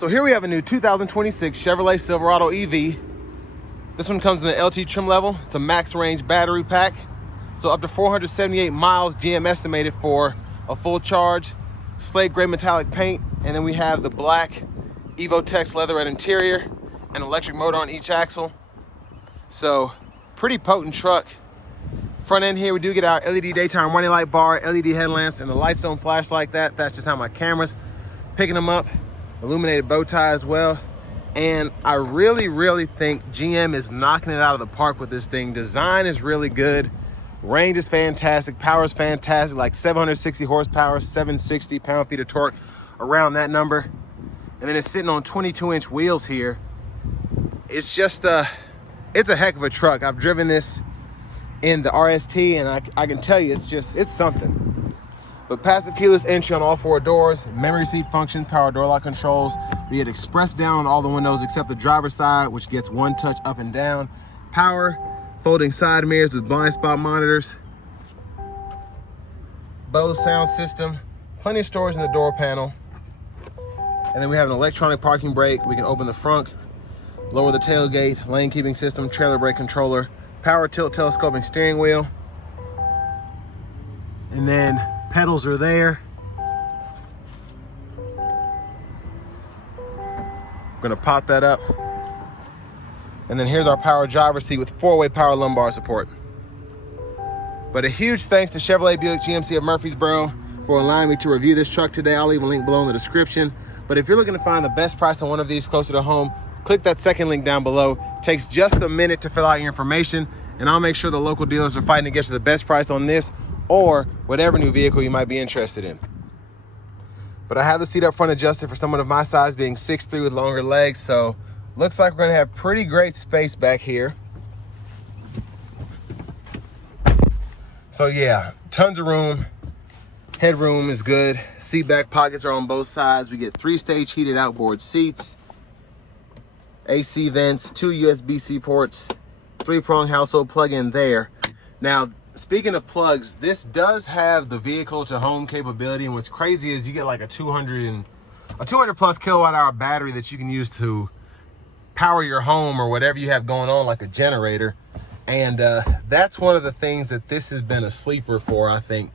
So here we have a new 2026 Chevrolet Silverado EV. This one comes in the LT trim level. It's a max range battery pack. So up to 478 miles GM estimated for a full charge. Slate gray metallic paint. And then we have the black Evotex leatherette interior and electric motor on each axle. So pretty potent truck. Front end here, we do get our LED daytime running light bar, LED headlamps, and the lights don't flash like that. That's just how my camera's picking them up. Illuminated bow tie as well. And I really think GM is knocking it out of the park with this thing. Design is really good. Range is fantastic. Power is fantastic, like 760 horsepower, 760 pound-feet of torque, around that number. And then it's sitting on 22-inch wheels here. It's just, it's a heck of a truck. I've driven this in the RST, and I can tell you, it's something. But passive keyless entry on all four doors, memory seat functions, power door lock controls. We get express down on all the windows except the driver's side, which gets one touch up and down. Power, folding side mirrors with blind spot monitors. Bose sound system, plenty of storage in the door panel. And then we have an electronic parking brake. We can open the frunk, lower the tailgate, lane keeping system, trailer brake controller, power tilt telescoping steering wheel. And then pedals are there. We're gonna pop that up. And then here's our power driver's seat with 4-way power lumbar support. But a huge thanks to Chevrolet Buick GMC of Murfreesboro for allowing me to review this truck today. I'll leave a link below in the description. But if you're looking to find the best price on one of these closer to home, click that second link down below. It takes just a minute to fill out your information, and I'll make sure the local dealers are fighting to get you the best price on this or whatever new vehicle you might be interested in. But I have the seat up front adjusted for someone of my size, being 6'3" with longer legs, so looks like we're gonna have pretty great space back here. So yeah, tons of room. Headroom is good. Seat back pockets are on both sides. We get 3-stage heated outboard seats, AC vents, 2 USB-C ports, 3-prong household plug-in there. Now, speaking of plugs, this does have the vehicle to home capability, and what's crazy is you get like a 200 plus kilowatt hour battery that you can use to power your home or whatever you have going on, like a generator. And that's one of the things that this has been a sleeper for, I think,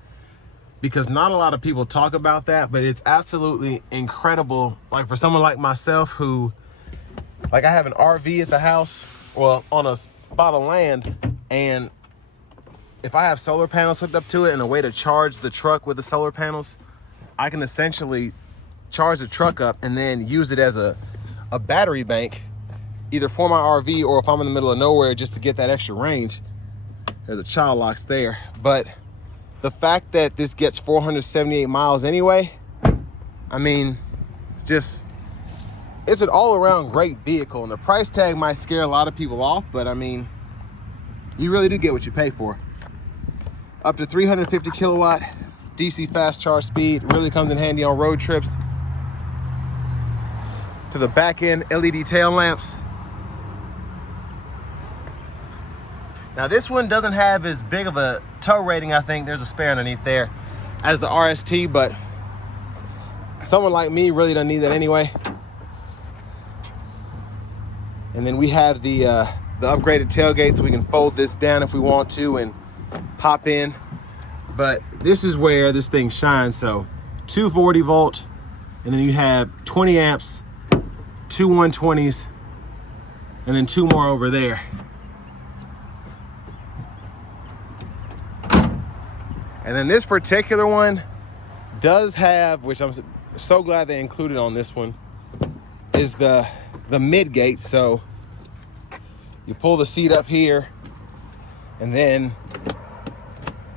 because not a lot of people talk about that, but it's absolutely incredible. Like for someone like myself who, like I have an RV at the house, well, on a spot of land, and if I have solar panels hooked up to it and a way to charge the truck with the solar panels, I can essentially charge the truck up and then use it as a battery bank, either for my RV or if I'm in the middle of nowhere, just to get that extra range. There's a child locks there. But the fact that this gets 478 miles anyway, I mean, it's an all-around great vehicle, and the price tag might scare a lot of people off, but I mean, you really do get what you pay for. Up to 350 kilowatt DC fast charge speed, really comes in handy on road trips. To the back end, LED tail lamps. Now this one doesn't have as big of a tow rating, I think there's a spare underneath there, as the RST, but someone like me really doesn't need that anyway. And then we have the upgraded tailgate, so we can fold this down if we want to and hop in. But this is where this thing shines. So 240 volt, and then you have 20 amps, 2 120s, and then 2 more over there. And then this particular one does have, which I'm so glad they included on this one, is the mid gate. So you pull the seat up here and then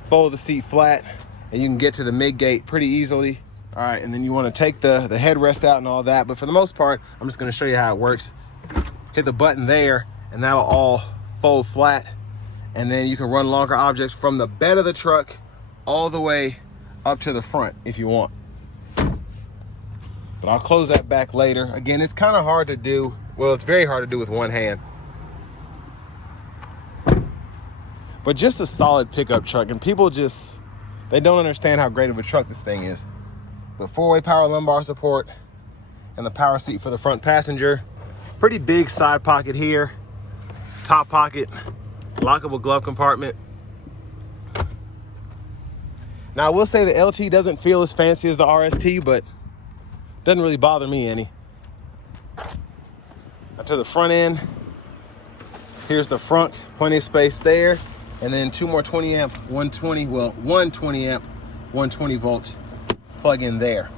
fold the seat flat, and you can get to the mid gate pretty easily. All right, and then you want to take the headrest out and all that, but for the most part, I'm just going to show you how it works. Hit the button there, and that'll all fold flat, and then you can run longer objects from the bed of the truck all the way up to the front if you want. But I'll close that back later. Again, it's kind of hard to do. Well, it's very hard to do with one hand. But just a solid pickup truck, and people they don't understand how great of a truck this thing is. But 4-way power lumbar support, and the power seat for the front passenger. Pretty big side pocket here. Top pocket, lockable glove compartment. Now I will say the LT doesn't feel as fancy as the RST, but doesn't really bother me any. Now to the front end, here's the Frunk, plenty of space there. And then two more 20 amp, 120, well, one 20 amp, 120 volt plug in there.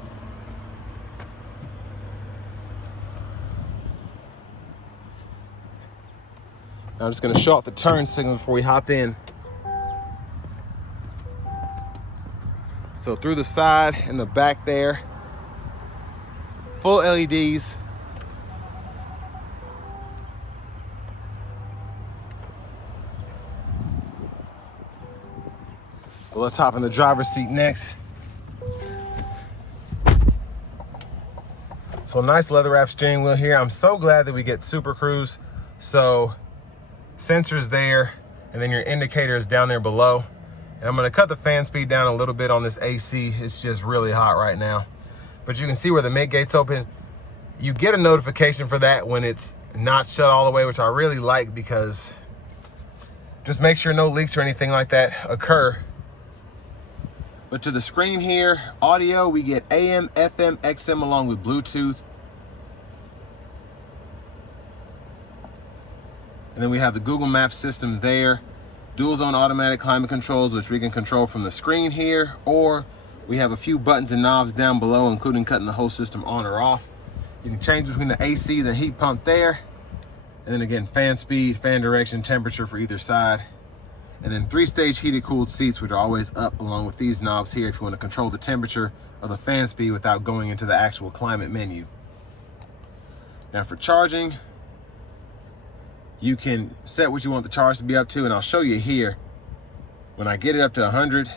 Now I'm just gonna show off the turn signal before we hop in. So through the side and the back there, full LEDs. Well, let's hop in the driver's seat next. So nice leather wrap steering wheel here. I'm so glad that we get Super Cruise. So sensors there, and then your indicator is down there below. And I'm gonna cut the fan speed down a little bit on this AC. It's just really hot right now. But you can see where the mid gate's open. You get a notification for that when it's not shut all the way, which I really like, because just make sure no leaks or anything like that occur. But to the screen here, audio, we get AM, FM, XM along with Bluetooth. And then we have the Google Maps system there. Dual zone automatic climate controls, which we can control from the screen here, or we have a few buttons and knobs down below, including cutting the whole system on or off. You can change between the AC and the heat pump there. And then again, fan speed, fan direction, temperature for either side. And then 3-stage heated cooled seats, which are always up, along with these knobs here if you want to control the temperature or the fan speed without going into the actual climate menu. Now for charging, you can set what you want the charge to be up to, and I'll show you here. When I get it up to 100,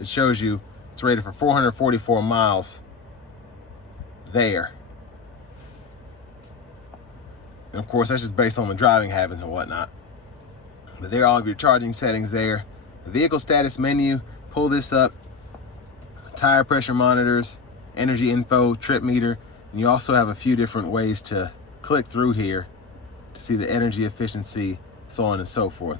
it shows you it's rated for 444 miles there. And of course, that's just based on the driving habits and whatnot. But there are all of your charging settings there. The vehicle status menu, pull this up, tire pressure monitors, energy info, trip meter, and you also have a few different ways to click through here to see the energy efficiency, so on and so forth.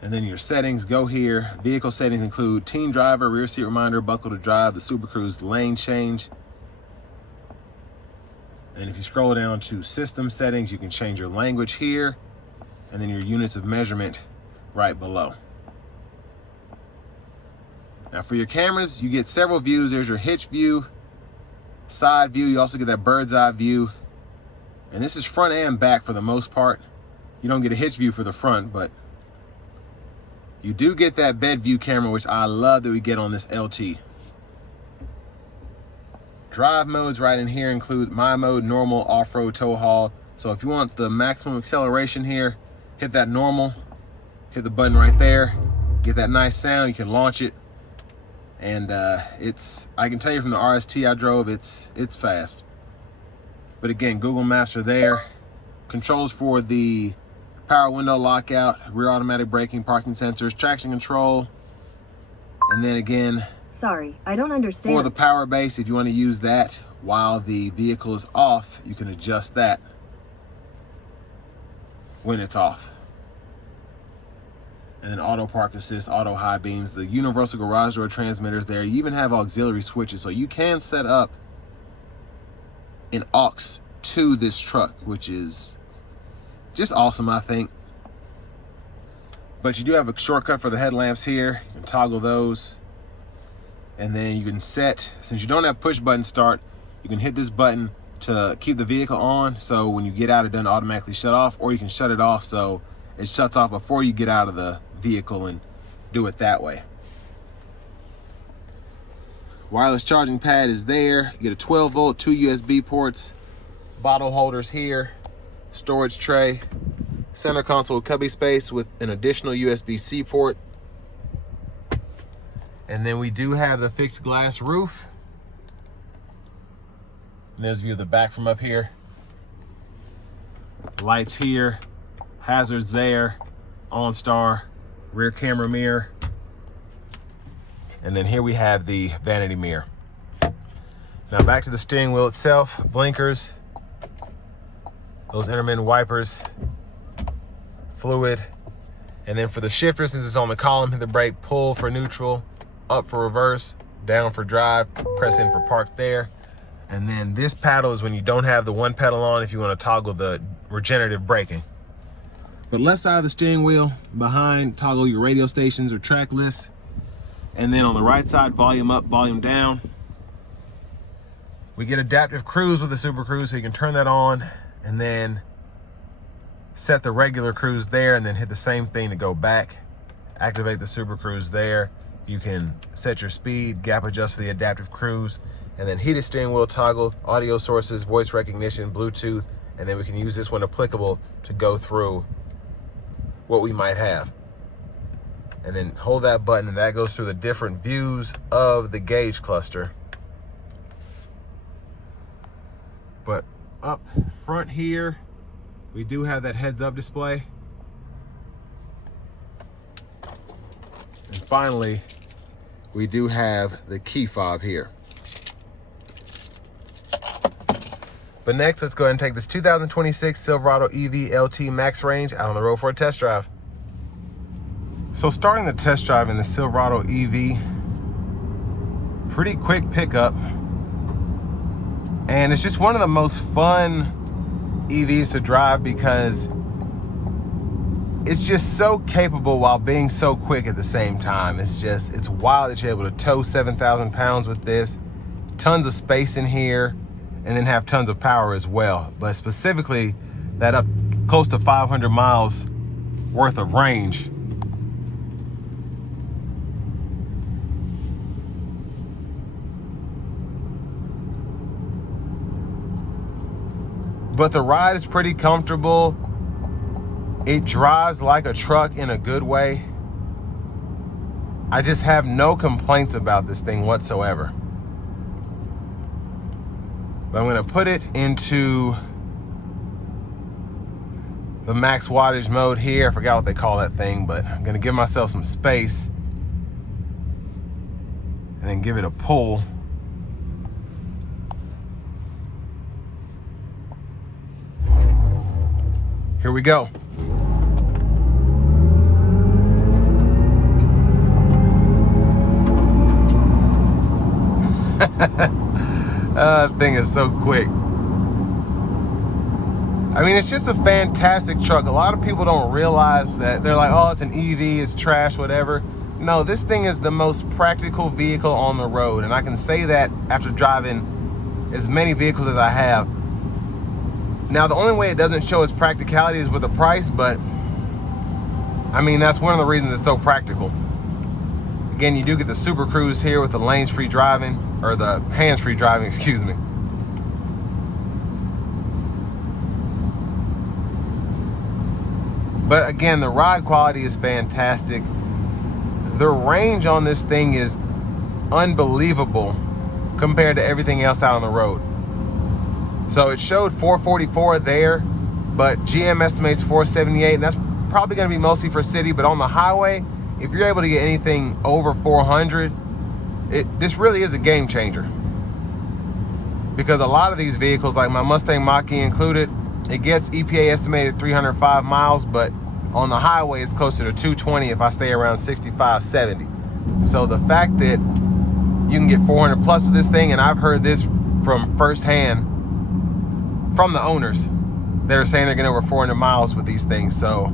And then your settings, go here. Vehicle settings include teen driver, rear seat reminder, buckle to drive, the Super Cruise lane change. And if you scroll down to system settings, you can change your language here, and then your units of measurement right below. Now for your cameras, you get several views. There's your hitch view, side view. You also get that bird's eye view. And this is front and back for the most part. You don't get a hitch view for the front, but you do get that bed view camera, which I love that we get on this LT. Drive modes right in here include my mode, normal, off-road, tow haul. So if you want the maximum acceleration here, hit that normal, hit the button right there, get that nice sound, you can launch it. And I can tell you from the RST I drove, it's fast. But again, Google Maps are there. Controls for the power window lockout, rear automatic braking, parking sensors, traction control. And then again, sorry, I don't understand. For the power base, if you want to use that while the vehicle is off, you can adjust that when it's off. And then auto park assist, auto high beams, the universal garage door transmitters there. You even have auxiliary switches, so you can set up an aux to this truck, which is just awesome, I think. But you do have a shortcut for the headlamps here. You can toggle those. And then you can set, since you don't have push button start, you can hit this button to keep the vehicle on. So when you get out, it doesn't automatically shut off, or you can shut it off so it shuts off before you get out of the vehicle and do it that way. Wireless charging pad is there. You get a 12 volt, 2 USB ports, bottle holders here, storage tray, center console cubby space with an additional USB-C port. And then we do have the fixed glass roof. And there's a view of the back from up here. Lights here, hazards there, OnStar, rear camera mirror. And then here we have the vanity mirror. Now back to the steering wheel itself, blinkers, those intermittent wipers, fluid. And then for the shifter, since it's on the column, hit the brake, pull for neutral, up for reverse, down for drive, press in for park there. And then this paddle is when you don't have the one pedal on, if you want to toggle the regenerative braking. But left side of the steering wheel, behind, toggle your radio stations or track lists. And then on the right side, volume up, volume down. We get adaptive cruise with the Super Cruise, so you can turn that on and then set the regular cruise there and then hit the same thing to go back. Activate the Super Cruise there. You can set your speed, gap adjust for the adaptive cruise, and then heated steering wheel toggle, audio sources, voice recognition, Bluetooth, and then we can use this when applicable to go through what we might have. And then hold that button and that goes through the different views of the gauge cluster. But up front here, we do have that heads-up display. And finally, we do have the key fob here. But next, let's go ahead and take this 2026 Silverado EV LT Max Range out on the road for a test drive. So starting the test drive in the Silverado EV, pretty quick pickup. And it's just one of the most fun EVs to drive because it's just so capable while being so quick at the same time. It's wild that you're able to tow 7,000 pounds with this. Tons of space in here, and then have tons of power as well. But specifically, that up close to 500 miles worth of range. But the ride is pretty comfortable. It drives like a truck in a good way. I just have no complaints about this thing whatsoever. But I'm gonna put it into the max wattage mode here. I forgot what they call that thing, but I'm gonna give myself some space and then give it a pull. Here we go. That thing is so quick. I mean, it's just a fantastic truck. A lot of people don't realize that. They're like, oh, it's an EV, it's trash, whatever. No, this thing is the most practical vehicle on the road. And I can say that after driving as many vehicles as I have. Now, the only way it doesn't show its practicality is with the price, but I mean, that's one of the reasons it's so practical. Again, you do get the Super Cruise here with the lanes-free driving, or the hands-free driving, excuse me. But again, the ride quality is fantastic. The range on this thing is unbelievable compared to everything else out on the road. So it showed 444 there, but GM estimates 478, and that's probably gonna be mostly for city, but on the highway, if you're able to get anything over 400, this really is a game changer. Because a lot of these vehicles, like my Mustang Mach-E included, it gets EPA estimated 305 miles, but on the highway it's closer to 220 if I stay around 65, 70. So the fact that you can get 400 plus with this thing, and I've heard this from firsthand from the owners that are saying they're getting over 400 miles with these things. So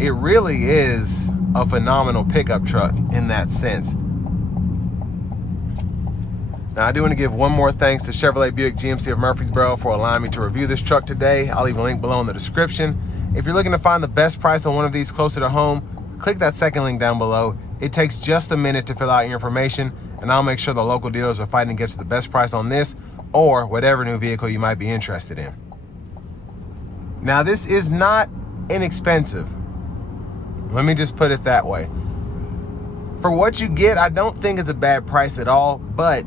it really is a phenomenal pickup truck in that sense. Now, I do want to give one more thanks to Chevrolet Buick GMC of Murfreesboro for allowing me to review this truck today. I'll leave a link below in the description. If you're looking to find the best price on one of these closer to home, click that second link down below. It takes just a minute to fill out your information, and I'll make sure the local dealers are fighting to get you the best price on this or whatever new vehicle you might be interested in. Now, this is not inexpensive. Let me just put it that way. For what you get, I don't think it's a bad price at all, but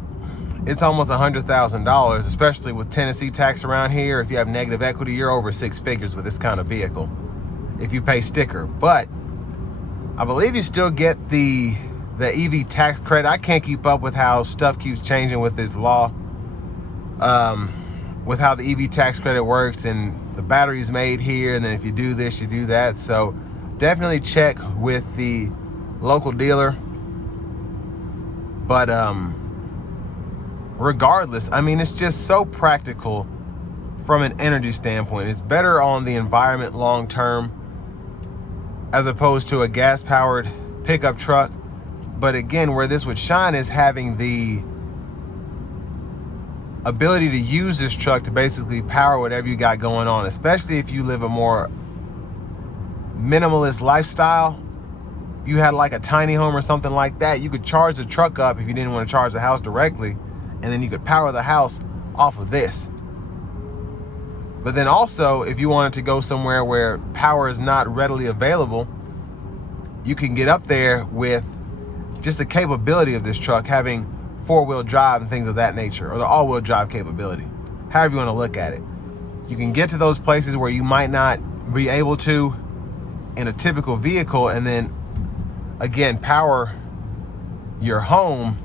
it's almost $100,000, especially with Tennessee tax around here. If you have negative equity, you're over 6 figures with this kind of vehicle if you pay sticker. But I believe you still get the the EV tax credit. I can't keep up with how stuff keeps changing with this law, with how the EV tax credit works, and the battery's made here, and then if you do this, you do that. So definitely check with the local dealer. But regardless, I mean, it's just so practical from an energy standpoint. It's better on the environment long term as opposed to a gas-powered pickup truck. But again, where this would shine is having the ability to use this truck to basically power whatever you got going on, especially if you live a more minimalist lifestyle. If you had like a tiny home or something like that, you could charge the truck up if you didn't want to charge the house directly, and then you could power the house off of this. But then also, if you wanted to go somewhere where power is not readily available, you can get up there with just the capability of this truck having four-wheel drive and things of that nature, or the all-wheel drive capability, however you want to look at it. You can get to those places where you might not be able to in a typical vehicle, and then again power your home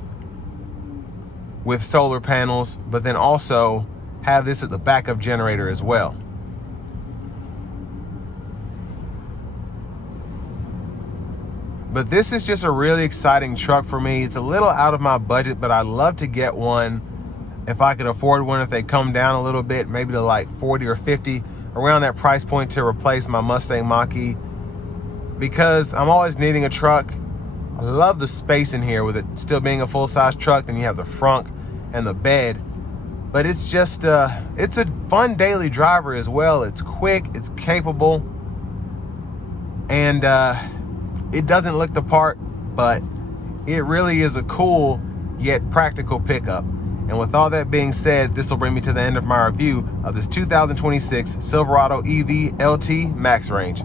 with solar panels, but then also have this as the backup generator as well. But this is just a really exciting truck for me. It's a little out of my budget, but I'd love to get one if I could afford one, if they come down a little bit, maybe to like 40 or 50, around that price point, to replace my Mustang Mach-E, because I'm always needing a truck. I love the space in here with it still being a full-size truck. Then you have the frunk and the bed. But it's just, it's a fun daily driver as well. It's quick, it's capable, and it doesn't look the part, but it really is a cool yet practical pickup. And with all that being said, this will bring me to the end of my review of this 2026 Silverado EV LT Max Range.